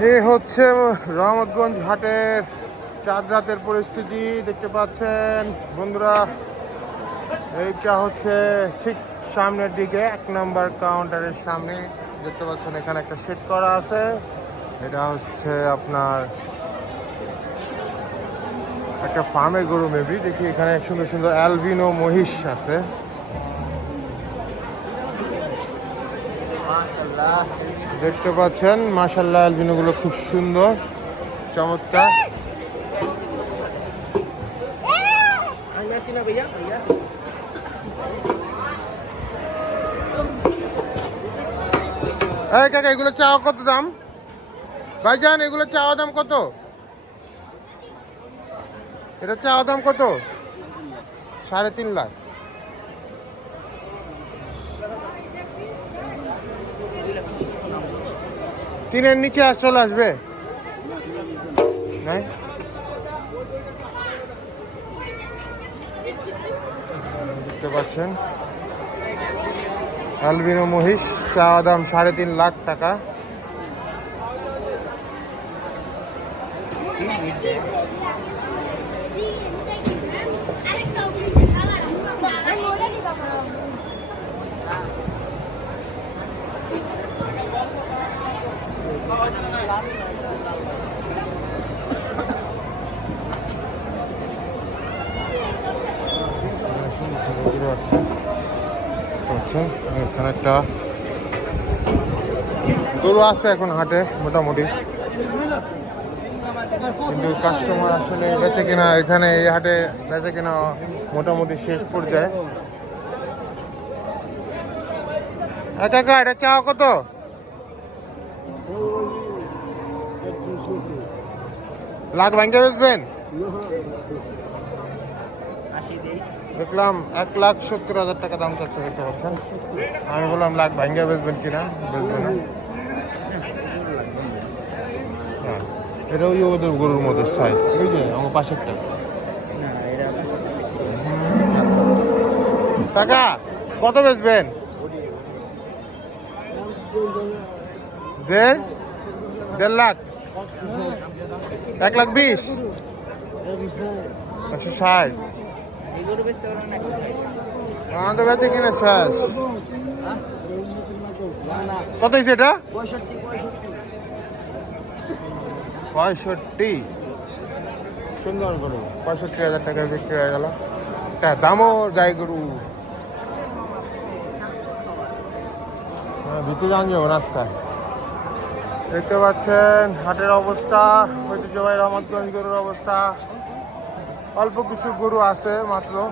এই হচ্ছে রহমতগঞ্জ হাটের চার রাতের পরিস্থিতি, দেখতে পাচ্ছেন বন্ধুরা। এইটা হচ্ছে ঠিক সামনের দিকে, এক নম্বর কাউন্টারের সামনে। দেখতে পাচ্ছেন এখানে একটা সেট করা আছে। এটা হচ্ছে আপনার একটা ফার্মের গরু মেবি। দেখি এখানে সুন্দর সুন্দর অ্যালবিনো মহিষ আছে। দেখতে পাচ্ছেন মাসাল্লাহ অ্যালবিনো গুলো খুব সুন্দর, চমৎকার। কত দাম? দাম কত? দাম কত? সাড়ে তিন লাখ। তিনের নিচে আর চলে আসবে? নাই? দেখতে পাচ্ছেন। অ্যালবিনো মহিষ, চাওয়া দাম সাড়ে তিন লাখ টাকা। এখানে একটা গরু আছে এখন হাটে, মোটামুটি। কিন্তু কাস্টমার আসলে বেচে কিনা এখানে, এই হাটে বেচে কিনা মোটামুটি শেষ পর্যায়ে। কাকা, এটা চাওয়া কত? লাখ ভাঙ্গে বেচবেন? দেখলাম এক লাখ সত্তর হাজার টাকা দাম চাচ্ছে দেখতে পাচ্ছেন? আমি বললাম লাখ ভাঙ্গা বেচবেন কিনা? বেচবো না। এটা ওই ওদের গরুর মধ্যে সাইজ ওই যে আমার পাশেরটা। টাকা কত বেচবেন? দেড়? দেড় লাখ? এক লাখ বিশ? একশো ষাট। আমাদের বেঁচে কিনে শেষ। কত হয়েছে এটা? পঁয়ষট্টি। সুন্দর গরু। পঁয়ষট্টি হাজার টাকা বিক্রি হয়ে গেল। একটা দামর গাই গরু। হ্যাঁ, ভিতরে যান যাব রাস্তায়। দেখতে পাচ্ছেন হাটের অবস্থা ঐতিহ্যবাহী রহমতগঞ্জ গরুর অবস্থা। অল্প কিছু গরু আছে মাত্র।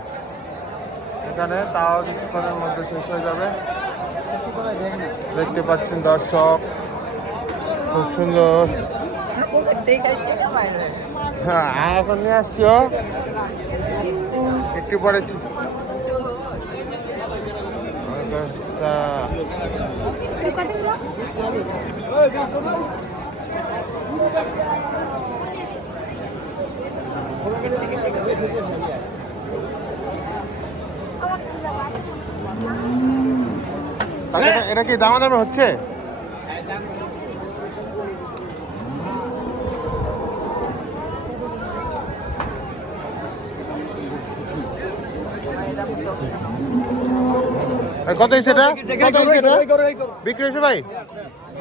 এখানে তাও কিছুক্ষণের মধ্যে শেষ হয়ে যাবে। দেখতে পাচ্ছেন দর্শক খুব সুন্দর। হ্যাঁ এখন নিয়ে আসছি। একটু পরে ছি- তা তাকে তো- এটা কি দামা দামে হচ্ছে? কত হয়েছে এটা? কত হয়েছে এটা? বিক্রি হয়েছে ভাই?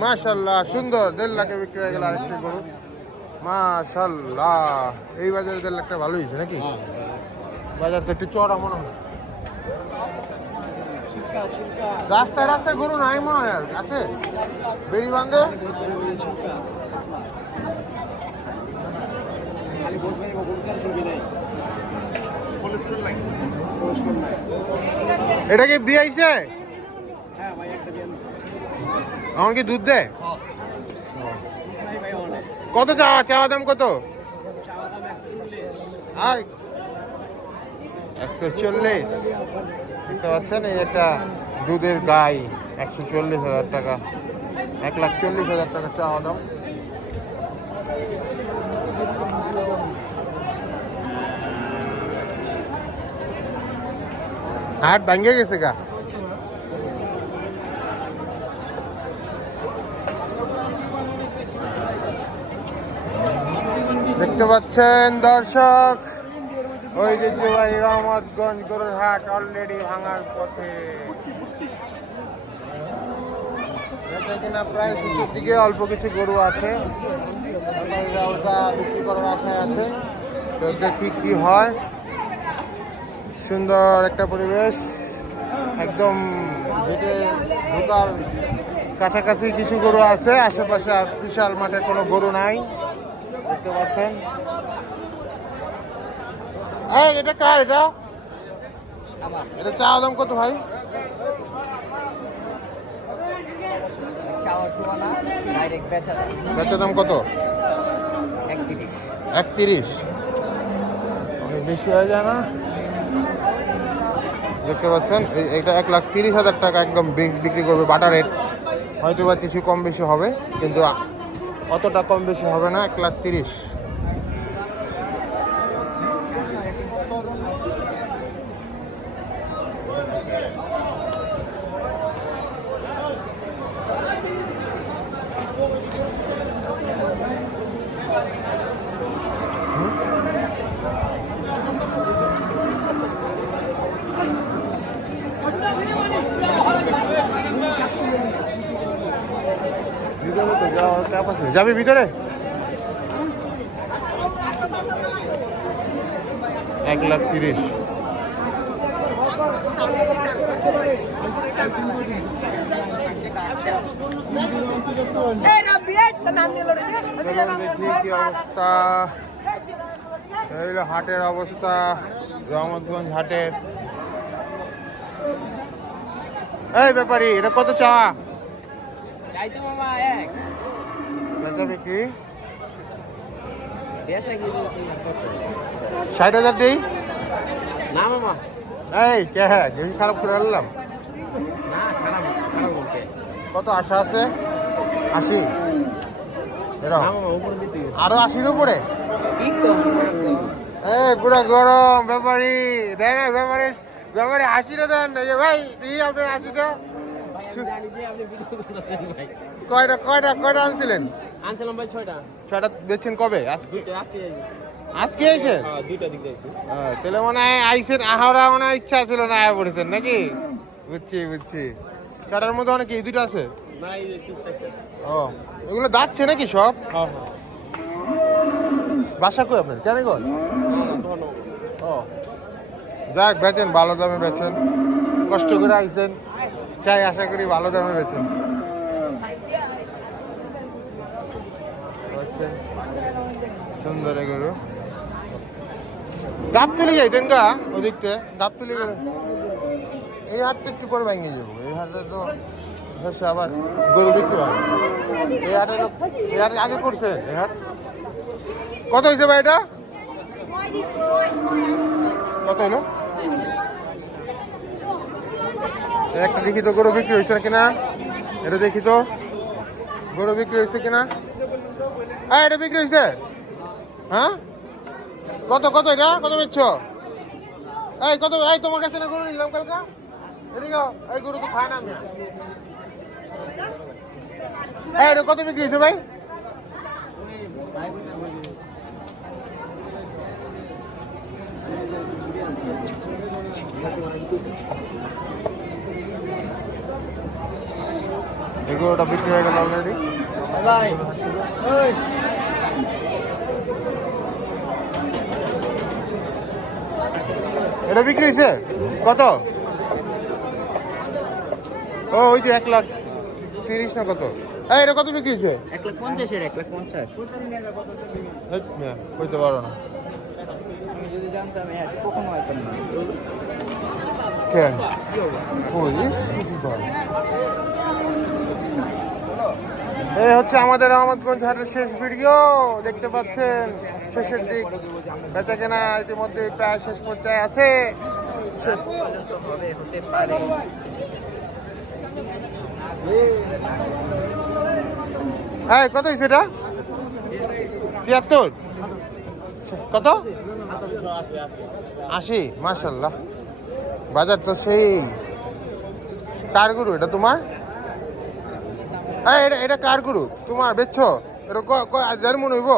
মাশাল্লাহ সুন্দর। দেড় লাখে বিক্রি হয়ে গেল আরেকটি গরু। মাশাল্লাহ। এই বাজারে দেড় লাখ টাকা ভালো হয়েছে নাকি? বাজার তো একটু চড়া মনে হয়। রাস্তায় রাস্তায় গরু নাই মনে হয় আর। আছে? বেরি বান্ধে? এটা কি বিয়ে আইছে আমার কি দুধ দেয়? কত চাওয়া চাওয়া দাম কত? একশো চল্লিশ। দেখতে পাচ্ছেন এই একটা দুধের গাই একশো চল্লিশ হাজার টাকা। এক লাখ চল্লিশ হাজার টাকা চাওয়া দাম। হাট ভাঙ্গে গেছে গা। দেখতে পাচ্ছেন দর্শক, ঐতিহ্যবাহী রহমতগঞ্জ গরুর হাট অলরেডি ভাঙার পথে। কিনা প্রায় শেষের দিকে অল্প কিছু গরু আছে। ওটা বিক্রি করার আশায় আছে। তো দেখি কি হয়। সুন্দর একটা পরিবেশ। একদম হেঁটে ঢোকার কাছাকাছি কিছু গরু আছে আশেপাশে আর বিশাল মাঠে কোনো গরু নাই। দেখতে পাচ্ছেন। এই এটা কার এটা? এটা চা দাম কত ভাই? বেচা দাম কত? একত্রিশ। একত্রিশ। অনেক বেশি হয়ে যায় না? দেখতে পাচ্ছেন? এটা এক লাখ তিরিশ হাজার টাকা একদম বিক্রি করবে বাটার রেট। হয়তো বা কিছু কম বেশি হবে, কিন্তু অতটা কম বেশি হবে না, এক লাখ তিরিশ। যাবি ভিতরে? এক লাখ তিরিশ। দেখি কি অবস্থা। হাটের অবস্থা রহমতগঞ্জ হাটের। এই ব্যাপারি এটা কত চাওয়া? চাইতো মামা এক। বেচা বিক্রি? ষাট হাজার দিই? না মামা। এই কে হ্যাঁ খারাপ করে আনলাম। কত আশা আছে? আশি। আরও আশির উপরে? এই পুরো গরম ব্যাপারি। দেয় না ব্যাপারে ব্যাপারে আশিটা দেন। ভাই দিই আপনার আশিটা। কয়টা কয়টা কয়টা আনছিলেন? আনছিলাম ভাই ছয়টা। ছয়টা বেচছেন কবে? আজকে আজকে এসে? হ্যাঁ তাহলে মনে হয় আইসেন আহারা মনে হয় ইচ্ছা ছিল না আয়া পড়েছেন নাকি? বুঝছি বুঝছি। ছটার মধ্যে অনেক এই দুটো আছে? ও এগুলো দাচ্ছে নাকি সব? হ্যাঁ হ্যাঁ। বাসা কই আপনার? কেমিকল না না তোমার নাম ও। যাক বেচেন ভালো দামে বেচেন। কষ্ট করে আইসেন চাই, আশা করি ভালো দামে হচ্ছে সুন্দর এগুলো গাপ তুলে যাইতেন গা ওদিকতে? গাপ তুলে গেলে এই হাটটা একটু করে ভেঙে যাব। এই হাটে তো হচ্ছে আবার গরু বিক্রি হয়। এই হাটে এই হাটে আগে করছে এই হাট। কত হয়েছে ভাই এটা? কত হলো এই একটা দেখি তো গরু বিক্রি হয়েছে কিনা? এটা দেখি তো। গরু বিক্রি হয়েছে কিনা? হ্যাঁ এটা বিক্রি হয়েছে? হ্যাঁ? কত কত এটা? কত বেচছ? এই, কত, এই, তোমার কাছে না গরু নিলাম কালকা? এই গরু তো খায় না আমি। এটা কত বিক্রি হয়েছে ভাই? এই গরুটা বিক্রি হয়ে গেল অলরেডি এটা বিক্রি হয়েছে? কত? ও ওই যে এক লাখ তিরিশ না কত? এই এটা কত বিক্রি হয়েছে? এক লাখ পঞ্চাশের এক। লাখ পঞ্চাশ। কইতে পারো না। আমি যদি জানতাম হ্যাঁ কখনো হয়তো না কেন পুলিশ। এই হচ্ছে আমাদের আহমদগঞ্জ হাটের শেষ ভিডিও। দেখতে পাচ্ছেন, শেষের দিক। বেচা কেনা ইতিমধ্যে প্রায় শেষ পর্যায়ে আছে। হ্যাঁ কত এটা? তিয়াত্তর? কত? আশি মার্শাল্লাহ বাজার তো সেই। কার গরু এটা তোমার? হ্যাঁ এটা এটা কার গরু? তোমার বেচছ? এটা দেড় মন হইব?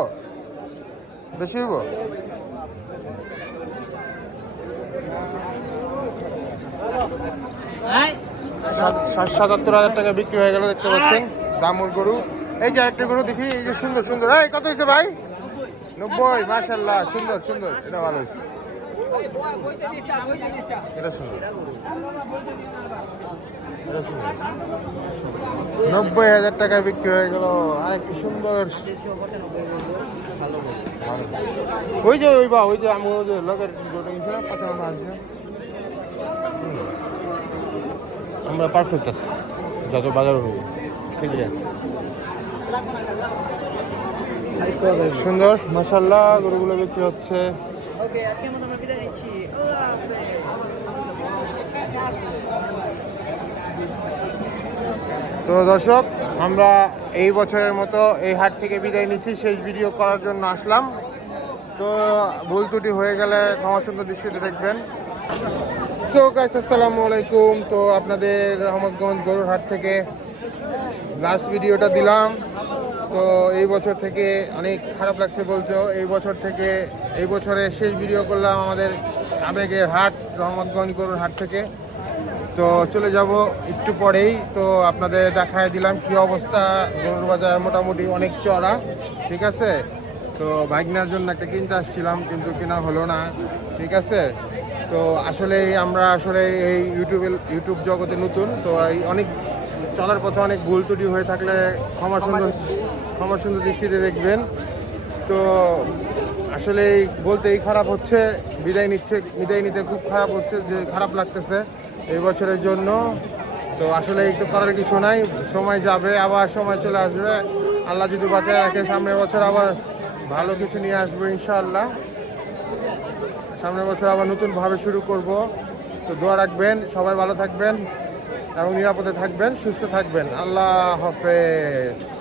বেশি হইব? সাত- সাত- সাতাত্তর হাজার টাকা বিক্রি হয়ে গেল দেখতে পাচ্ছেন। দামুর গরু। এই যে আরেকটা গরু দেখি এই যে সুন্দর সুন্দর। এই কত হয়েছে ভাই? নব্বই মাশাল্লাহ সুন্দর সুন্দর। এটা ভালো হয়েছে এটা সুন্দর। নব্বই হাজার টাকা বিক্রি হয়ে গেল। আর কি সুন্দর। ওই যে, ওই বা, ওই যে আমি ওই যে লগের গরুটা কিনছি না পঁচানব্বই হাজার আমরা পারফেক্ট আছি, যত বাজার হবে ঠিক আছে। সুন্দর মাসাল্লাহ গরুগুলো বিক্রি হচ্ছে। আজকে আমরা বিদায় নিচ্ছি। আল্লাহ তো দর্শক, আমরা এই বছরের মতো এই হাট থেকে বিদায় নিচ্ছি। শেষ ভিডিও করার জন্য আসলাম। তো ভুল ত্রুটি হয়ে গেলে ক্ষমা সুন্দর দৃষ্টিতে দেখবেন। সো গাইস আসসালামু আলাইকুম। তো আপনাদের রহমতগঞ্জ গরুর হাট থেকে লাস্ট ভিডিওটা দিলাম। তো এই বছর থেকে অনেক খারাপ লাগছে বলছো এই বছর থেকে, এই বছরে শেষ ভিডিও করলাম আমাদের আবেগের হাট, রহমতগঞ্জ গরুর হাট থেকে। তো চলে যাব একটু পরেই। তো আপনাদের দেখায় দিলাম কি অবস্থা। গরুর বাজার মোটামুটি অনেক চড়া ঠিক আছে? তো ভাগনার জন্য একটা কিনতে আসছিলাম কিন্তু কেনা হলো না ঠিক আছে? তো আসলে আমরা আসলে এই ইউটিউবে ইউটিউব জগতে নতুন তো এই অনেক চলার পথে অনেক ভুল ত্রুটি হয়ে থাকলে ক্ষমা সুন্দর ক্ষমা সুন্দর দৃষ্টিতে দেখবেন। তো আসলে এই বলতেই খারাপ হচ্ছে বিদায় নিচ্ছে বিদায় নিতে খুব খারাপ হচ্ছে যে খারাপ লাগতেছে। এই বছরের জন্য। তো আসলে এই তো করার কিছু নাই, সময় যাবে, আবার সময় চলে আসবে। আল্লাহ যদি বাঁচায় রাখে, সামনের বছর আবার ভালো কিছু নিয়ে আসব ইনশাআল্লাহ। সামনের বছর আবার নতুনভাবে শুরু করব। তো দোয়া রাখবেন, সবাই ভালো থাকবেন এবং নিরাপদে থাকবেন, সুস্থ থাকবেন। আল্লাহ হাফেজ।